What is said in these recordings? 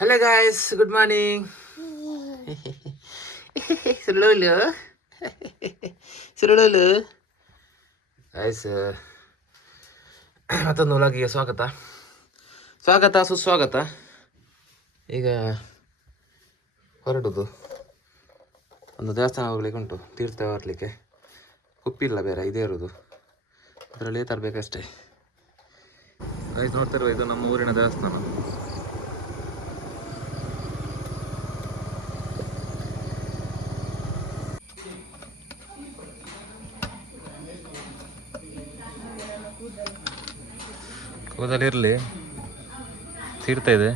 Hello guys, good morning. ಸುಳ್ಳೋಲು ಸುಳ್ಳೋಲು guys, ಮತ್ತೊಂದು ವ್ಲಾಗಿಗೆ ಸುಸ್ವಾಗತ. ಈಗ ಹೊರಡುದು ಒಂದು ದೇವಸ್ಥಾನ ಹೋಗ್ಲಿಕ್ಕೆ ಉಂಟು, ತೀರ್ಥ ಬರಲಿಕ್ಕೆ. ಉಪ್ಪಿಲ್ಲ ಬೇರೆ, ಇದೇ ಇರೋದು, ಅದರಲ್ಲೇ ತರಬೇಕಷ್ಟೇ. ಗೈಸ್ ನೋಡ್ತಿರುವ, ಇದು ನಮ್ಮ ಊರಿನ ದೇವಸ್ಥಾನ. ಕೂದಲಿರಲಿ, ತೀರ್ಥ ಇದೆ.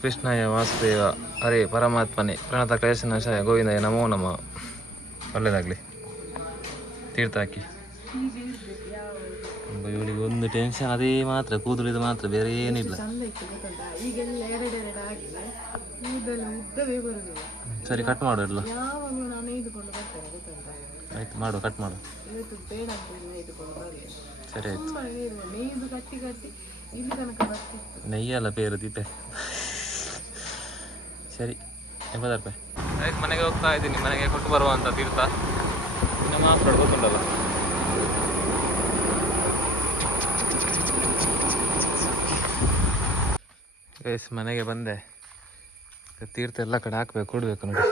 ಕೃಷ್ಣಾಯ ವಾಸುದೇವ ಹರೇ ಪರಮಾತ್ಮನೇ ಪ್ರಣತ ಕ್ಲೇಶನಾಶಾಯ ಗೋವಿಂದಯ ನಮೋ ನಮಃ. ಒಳ್ಳೆಯದಾಗಲಿ, ತೀರ್ಥ ಹಾಕಿ. ಇವಳಿಗೆ ಒಂದು ಟೆನ್ಷನ್, ಅದೇ ಮಾತ್ರ, ಕೂದಲಿದು ಮಾತ್ರ, ಬೇರೆ ಏನಿಲ್ಲ. ಸರಿ, ಕಟ್ ಮಾಡು ಎಲ್ಲ. ಆಯ್ತು, ಮಾಡು, ಕಟ್ ಮಾಡು. ಸರಿ ಆಯ್ತು. ನೆಯ್ಯಲ್ಲ ಬೇರೆ ದೀಪೆ. ಸರಿ, 80 ರೂಪಾಯಿ ಆಯ್ತು. ಮನೆಗೆ ಹೋಗ್ತಾ ಇದ್ದೀನಿ, ಮನೆಗೆ ಕೊಟ್ಟು ಬರುವಂಥ ತೀರ್ಥ. ಇನ್ನು ಮಾತಾಡ್ ಗೊತ್ತುಂಟಲ್ಲ. ಗೈಸ್, ಮನೆಗೆ ಬಂದೆ. ತೀರ್ಥ ಎಲ್ಲ ಕಡೆ ಹಾಕ್ಬೇಕು, ಕೊಡ್ಬೇಕು ನೋಡಿ.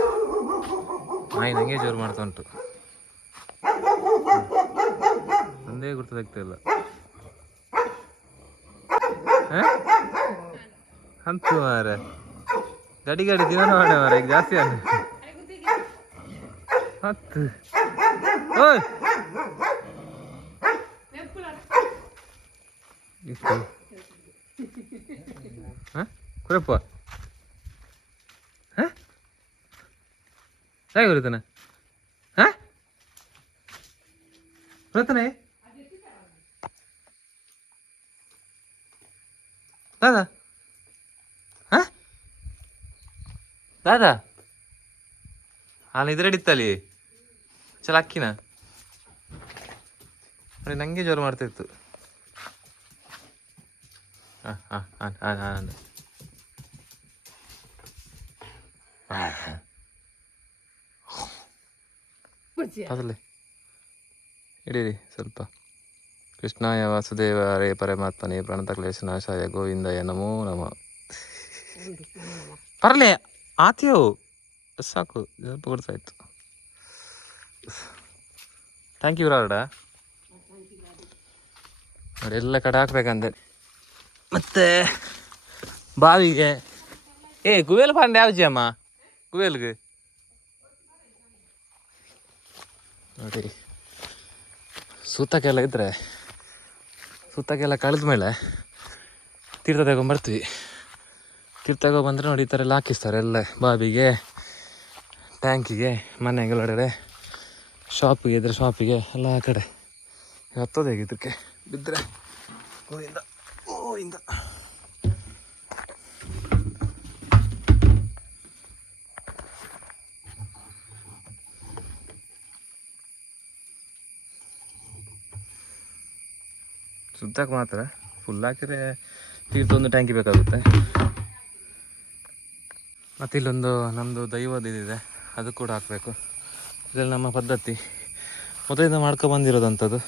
ನಾಯಿ ನನಗೆ ಜೋರು ಮಾಡ್ತಾ ಉಂಟು, ಒಂದೇ ಗುರ್ತಾಗ್ತಾ ಇಲ್ಲ. ಅಂತು ಮಾರೆ, ಗಡಿ ದಿನ ಮಾಡ ಮಾರ, ಈಗ ಜಾಸ್ತಿ ಆಗ ಹತ್ತು. ಓಯ್ ಕುರಪ್ಪ, ಹೇಗೆ ಬರುತ್ತಾನೆ? ಬರುತ್ತಾನೆ ದಾದಾ? ದಾದಾ ಹಾಲು ಇದ್ರಡಿತ್ತಲ್ಲಿ ಚಲ ಅಕ್ಕಿನ ನೋಡಿ, ನಂಗೆ ಜೋರು ಮಾಡ್ತಾಯಿತ್ತು. ಅದಲ್ಲೇ ಇಡೀರಿ ಸ್ವಲ್ಪ. ಕೃಷ್ಣಾಯ ವಾಸುದೇವ ಹರೇ ಪರಮಾತ್ಮನೇ ಪ್ರಣತ ಕ್ಲೇಶನಾಶಾಯ ಗೋವಿಂದಯ ನಮೋ ನಮಃ. ಬರಲೇ ಆತಿಯವು ಸಾಕು, ಸ್ವಲ್ಪ ಕೊಡ್ತಾಯಿತ್ತು. Thank you ರಾಡ. ನೋಡಿ, ಎಲ್ಲ ಕಡೆ ಹಾಕ್ಬೇಕಂದೆ. ಮತ್ತೆ ಬಾವಿಗೆ ಗುವೇಲ್ ಪಾಂಡೆ ಯಾವ್ಜಿ ಅಮ್ಮ, ಗುವೇಲ್ಗೆ ನೋಡಿ. ಸೂತಕ್ಕೆಲ್ಲ ಇದ್ದರೆ, ಸುತ್ತಕ್ಕೆಲ್ಲ ಕಳೆದ ಮೇಲೆ ತೀರ್ಥ ತಗೊಂಬರ್ತೀವಿ. ತೀರ್ಥ ತಗೊಬಂದರೆ ನೋಡಿ, ಈ ಥರ ಎಲ್ಲ ಹಾಕಿಸ್ತಾರೆ ಎಲ್ಲ. ಬಾವಿಗೆ, ಟ್ಯಾಂಕಿಗೆ, ಮನೆಗಳೊಳಗಡೆ, ಶಾಪಿಗೆ ಇದ್ದರೆ ಶಾಪಿಗೆ ಎಲ್ಲ ಕಡೆ. ಹತ್ತೋದು ಹೇಗೆ ಇದಕ್ಕೆ ಬಿದ್ದರೆ ಗೋವಿಂದ ಗೋವಿಂದ. ಸುತ್ತಕ್ಕೆ ಮಾತ್ರ ಫುಲ್ ಹಾಕಿದ್ರೆ ತೀರ್ಥ ಒಂದು ಟ್ಯಾಂಕಿ ಬೇಕಾಗುತ್ತೆ. ಮತ್ತು ಇಲ್ಲೊಂದು ನಮ್ಮದು ದೈವದ ಇದಿದೆ, ಅದು ಕೂಡ ಹಾಕಬೇಕು. ಇದರಲ್ಲಿ ನಮ್ಮ ಪದ್ಧತಿ ಮೊದಲಿಂದ ಮಾಡ್ಕೊಬಂದಿರೋದಂಥದ್ದು.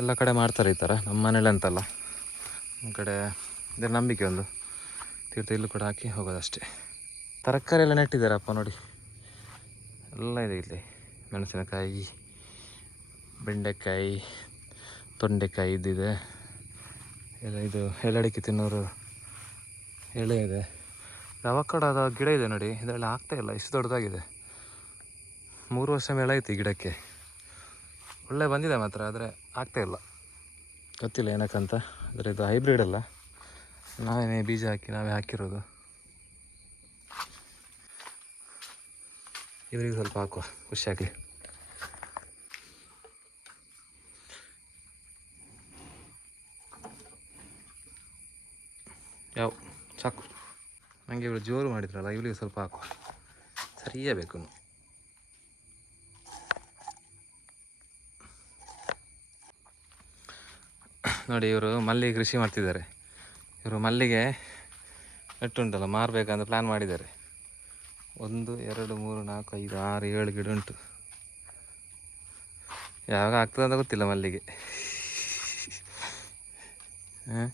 ಎಲ್ಲ ಕಡೆ ಮಾಡ್ತಾರೆ ಈ ಥರ, ನಮ್ಮ ಮನೇಲಿ ಅಂತಲ್ಲ, ನಮ್ಮ ಕಡೆ ಇದರ ನಂಬಿಕೆ ಒಂದು. ತೀರ್ಥ ಇಲ್ಲೂ ಕೂಡ ಹಾಕಿ ಹೋಗೋದಷ್ಟೇ. ತರಕಾರಿ ಎಲ್ಲ ನೆಟ್ಟಿದ್ದಾರಪ್ಪ ನೋಡಿ, ಎಲ್ಲ ಇದೆ ಇಲ್ಲಿ. ಮೆಣಸಿನಕಾಯಿ, ಬೆಂಡೆಕಾಯಿ, ತೊಂಡೆಕಾಯಿ ಇದ್ದಿದೆ ಎಲ್ಲ. ಇದು ಎಳಡಿಕೆ ತಿನ್ನೋರು ಎಳೆ ಇದೆ. ಅವಕಾಡೋದ ಗಿಡ ಇದೆ ನೋಡಿ, ಇದೆಲ್ಲ ಆಗ್ತಾಯಿಲ್ಲ, ಇಷ್ಟು ದೊಡ್ಡದಾಗಿದೆ. 3 ವರ್ಷ ಮೇಲೆ ಆಯ್ತು ಈ ಗಿಡಕ್ಕೆ. ಒಳ್ಳೆ ಬಂದಿದೆ ಮಾತ್ರ, ಆದರೆ ಆಗ್ತಾಯಿಲ್ಲ, ಗೊತ್ತಿಲ್ಲ ಏನಕ್ಕಂತ. ಆದರೆ ಇದು ಹೈಬ್ರಿಡ್ ಅಲ್ಲ, ನಾವೇ ಬೀಜ ಹಾಕಿ ನಾವೇ ಹಾಕಿರೋದು. ಇವರಿಗೆ ಸ್ವಲ್ಪ ಹಾಕುವ, ಖುಷಿಯಾಗಲಿ. ಯಾವ ಸಾಕು, ನನಗೆ ಇವಳು ಜೋರು ಮಾಡಿದ್ರಲ್ಲ, ಇವಳಿಗೆ ಸ್ವಲ್ಪ ಹಾಕುವ, ಸರಿಯೇ ಬೇಕು. ನೋಡಿ, ಇವರು ಮಲ್ಲಿಗೆ ಕೃಷಿ ಮಾಡ್ತಿದ್ದಾರೆ. ಇವರು ಮಲ್ಲಿಗೆ ನೆಟ್ಟುಂಟಲ್ಲ ಮಾರಬೇಕಂತ ಪ್ಲ್ಯಾನ್ ಮಾಡಿದ್ದಾರೆ. 1 2 3 4 5 6 7 ಗಿಡ ಉಂಟು. ಯಾವಾಗ ಆಗ್ತದೆ ಅಂತ ಗೊತ್ತಿಲ್ಲ ಮಲ್ಲಿಗೆ. ಹಾಂ,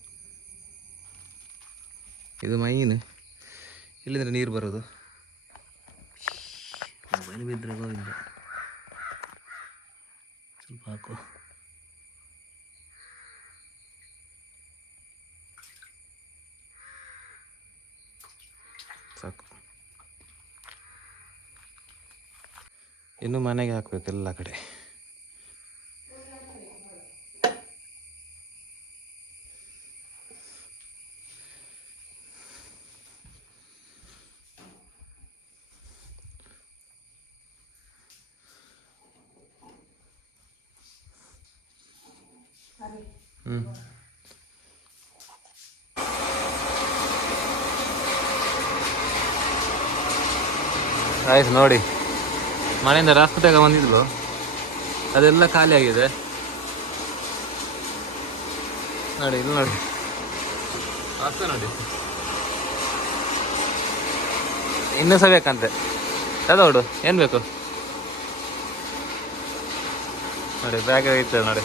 ಇದು ಮೈನ್. ಇಲ್ಲಿಂದ್ರೆ ನೀರು ಬರೋದು. ಮೊಬೈಲ್ ಬಿದ್ದರೆ ಗೋವಿಂದ. ಸ್ವಲ್ಪ ಹಾಕು. ಸಾಕು. ಇನ್ನು ಮನೆಗೆ ಹಾಕಬೇಕು ಎಲ್ಲ ಕಡೆ. ಆಯ್ತು ನೋಡಿ, ಮನೆಯಿಂದ ರಾಸ್ತೆ ತಗ ಬಂದಿದ್ಲು, ಅದೆಲ್ಲ ಖಾಲಿ ಆಗಿದೆ ನೋಡಿ. ಇಲ್ಲಿ ನೋಡಿ ರಾಸ್ತೆ ನೋಡಿ, ಇನ್ನೂ ಸಹ ಬೇಕಂತೆ. ತದೋಡು ಏನು ಬೇಕು ನೋಡಿ, ಬ್ಯಾಗ್ ಇರ್ತದೆ ನೋಡಿ.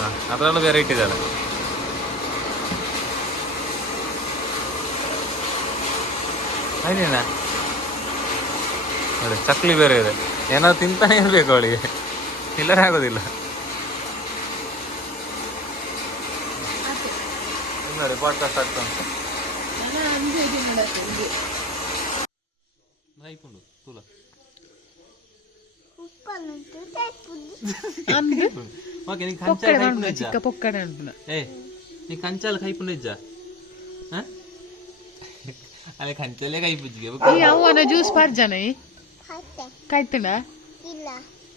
ಹಾಂ, ಅದರಲ್ಲೂ ಬೇರೆ ಇಟ್ಟಿದ್ದಾಳೆ. ಆಯ್ತಾ ನೋಡಿ, ಚಕ್ಲಿ ಬೇರೆ ಇದೆ. ಏನಾದ್ರು ತಿಂತಾನೆ ಇರಬೇಕು ಅವಳಿಗೆ, ಇಲ್ಲರೆ ಆಗೋದಿಲ್ಲ ನೋಡಿ. ಪಾಡ್ಕಾಸ್ಟ್ ಆಗ್ತಾ ಉಂಟು. ನೀ ಕಂಚಾಲ ಕೈಪುಂಡ ಅಲ್ಲ ಕಂಚಲ್ಲೇ ಕೈ ಪುಜ್ಜಿಗೆ ಅವನ ಜ್ಯೂಸ್ ಪಾರ್ಜನ ಕಾಯ್ತಣ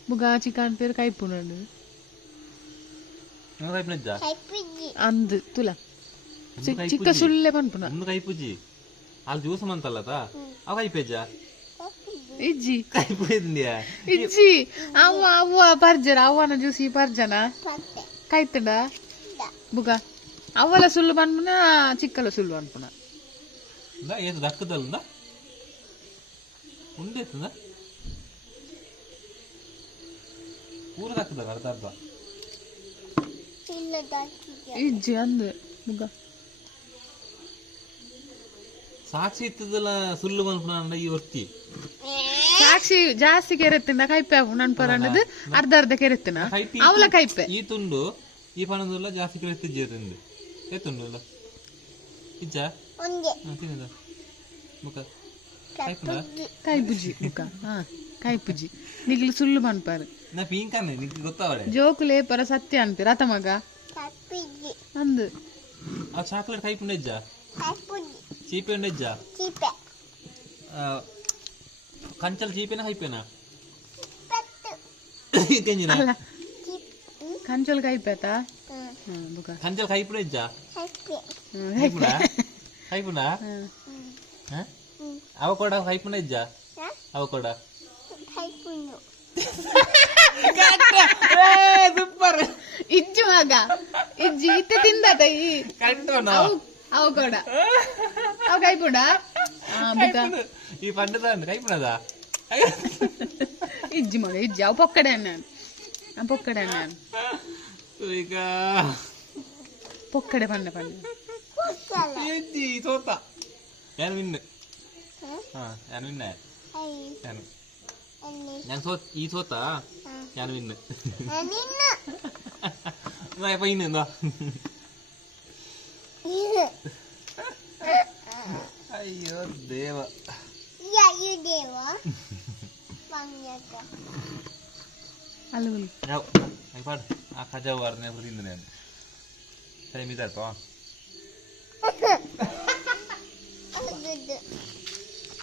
ಬುಗ ಚಿಕನ್ ಪೇರು ಕೈಪುಂಡು ಅಂದು ತುಲ ಚಿಕ್ಕ ಸುಳ್ಳೆ ಪನ್ಪುನ ಒಂದು ಕೈ ಪೂಜಿ ಅಲ್ಲಿ ಜ್ಯೂಸ್ ಮಂತಲ್ಲತ ಅವ ಕೈ ಪೇಜ ಇಜ್ಜಿ ಕೈ ಪೂಜಿದ್ಯಾ ಇಜ್ಜಿ ಅವ್ವ ಅವ್ವ ಪರ್ಜನ ಅವನ ಜ್ಯೂಸ್ ಈ ಪರ್ಜನ ಕಾಯ್ತಂಡ ಬುಗ ಅವಲ ಸುಳ್ಳು ಪನ್ಪುನ ಚಿಕ್ಕಲ ಸುಳ್ಳು ಪನ್ಪುನ ಏದು ದಕ್ಕದಲ್ಲ ಉಂಡೆತ್ತದ ಪೂರ ದಕ್ಕದಲ್ಲ ಅರ್ಧ ಅರ್ಧ ಇಜ್ಜಿ ಅಂದು ಬುಗ ಸಾಕ್ಷಿ ಇತ್ತದಲ್ಲ ಸುಳ್ಳು ಮನ್ಪುನ ಈ ಹೊರ್ತಿ ಸಾಕ್ಷಿ ಜಾಸ್ತಿ ಕೆರೆತ್ತಿನ ಕೈಪೆ ನನ್ಪರ ಅನ್ನದು ಅರ್ಧ ಅರ್ಧ ಕೆರೆತ್ತಿನ ಅವಲ ಕೈಪೆ ಈ ತುಂಡು ಈ ಪಣದುಲ್ಲ ಜಾಸ್ತಿ ಕೆರೆತ್ತಿಜ್ಜಿ ತಿಂದು ಎತ್ತುಂಡು ಇಜ್ಜ ತಿನ್ನದ ಮುಖ ಕೈ ಬುಜಿ ಮುಖ ಹಾ ಕೈ ಪುಜಿ ನಿಗ್ಲು ಸುಳ್ಳು ಮನ್ಪಾರು ನಾ ಪೀಂಕನ್ನೆ ನಿಂಗೆ ಗೊತ್ತಾವಳೆ ಜೋಕುಲೆ ಪರ ಸತ್ಯ ಅಂತೆ ರಥ ಮಗ ಅಂದು ಆ ಚಾಕ್ಲೇಟ್ ಕೈ ಪುಂಡ ಇಜ್ಜ ಚೀಪೆ ಉಂಡ ಇಜ್ಜ ಕಂಚಲ್ ಚೀಪೆನ ಹೈಪೆನಾ ಕೆಂಜಿನ ಕಂಚಲ್ ಕೈಪೇತ ಕಂಚಲ್ ಕೈ ಪುಡ ಇಜ್ಜ ಕೈಪುಡ ಕೈಪುಡ ಅವಕೋಡ ಕೈಪುಂಡ ಇಜ್ಜ ಅವಕೋಡ ಸೂಪರ್ ಇಜ್ಜು ಮಗ ಇಜ್ಜಿ ಇತ್ತ ತಿಂದತ ಈ ಅವಕೋಡ ಅವ ಕೈಪುಡ ಈ ಪಂಡದ ಕೈಪುಣದ ಇಜ್ಜಿ ಮಗ ಇಜ್ಜಿ ಅವ ಪೊಕ್ಕಡೆ ಅನ್ನ ಪೊಕ್ಕಡೆ ಅನ್ನ ಈಗ ಪೊಕ್ಕಡೆ ಪಂಡ ಪಂಡ ಇಜ್ಜಿ ಸೋತ ഞാൻ വിന്ന് ഞാൻ വിന്നേ ഞാൻ ഈ സോത്താ ഞാൻ വിന്ന് ഇപ്പൊ ഇന്ന് എന്താ അയ്യോ ദേവ പാട് ആ കജാവ് പറഞ്ഞ തിന്നുന്നതാണ് ടൈം ഇതാട്ടോ